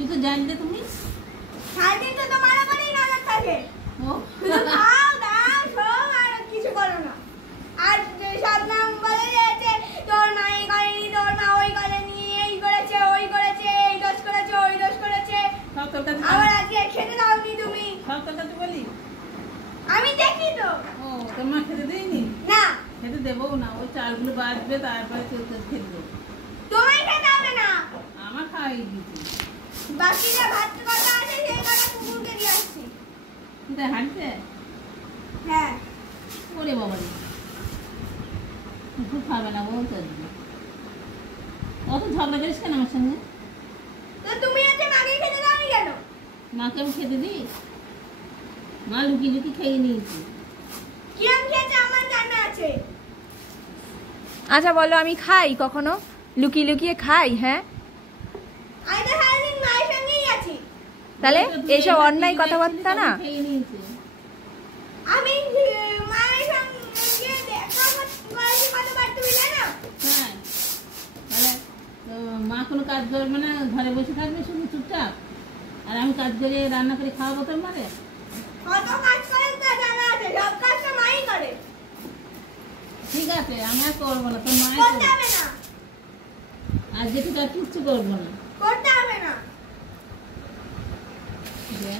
তুই তো জানলে তুমি সারাদিন তো তোমার উপরেই নজর থাকে। শুধু খাও দাও সব আর কিছু করো না। আর শবনম বলে যে তোর মা এই করেনি, তোর মা ওই করেনি, এই করেছে ওই করেছে, এই দোষ করেছে ওই দোষ করেছে। আবার আজকে খেতে দাওনি তুমি। সব কথা তো বলি আমি দেখি তো। ও তোর মা খেতে দেয়নি? না খেতে দেবো না, ওই চালগুলো বাঁচবে তারপরে তুই খেতে দেবো। তোমায় খেতে হবে না, আমার খাওয়াই দিচ্ছি। বাকি যে ভাত কটা আছে সেই কটা কুকুরকে দিয়ে আসছি। কোথায় হাঁটছে? হ্যাঁ ওরে বাবা রে, কুকুর খাবে না বলতে দিবি। অত ঝগড়া করিস কেন আমার সঙ্গে? তো তুমি হচ্ছে মাকে খেতে দাওনি কেন? মাকে আমি খেতে দিই? মা লুকিয়ে লুকিয়ে খেয়ে নিয়েছি। কি আম খেয়েছে আমার জানা আছে। আচ্ছা বলো, আমি খাই কখনো? লুকিয়ে লুকিয়ে খাই? হ্যাঁ আমি তো সারাদিন মায়ের সঙ্গেই আছি। তাহলে এইসব অন্যায় কথাবার্তা না। খেয়ে নিয়েছে। আমি মায়ের সঙ্গে দেখা করেছি কতবার তুমি জানো? হ্যাঁ, তাহলে তো মা কোনো কাজ করবে না, ঘরে বসে থাকবে শুধু চুপচাপ, আর আমি কাজ করে রান্না করে খাওয়াবো তোর মারে? কত কাজ করে তা জানা আছে, সব কাজ তো মাই করে। ঠিক আছে, আমি আর করবো না, তোর মায়ের করতে হবে না, আর যেটুকু আর কিচ্ছু করবো না। করতে হবে না। যে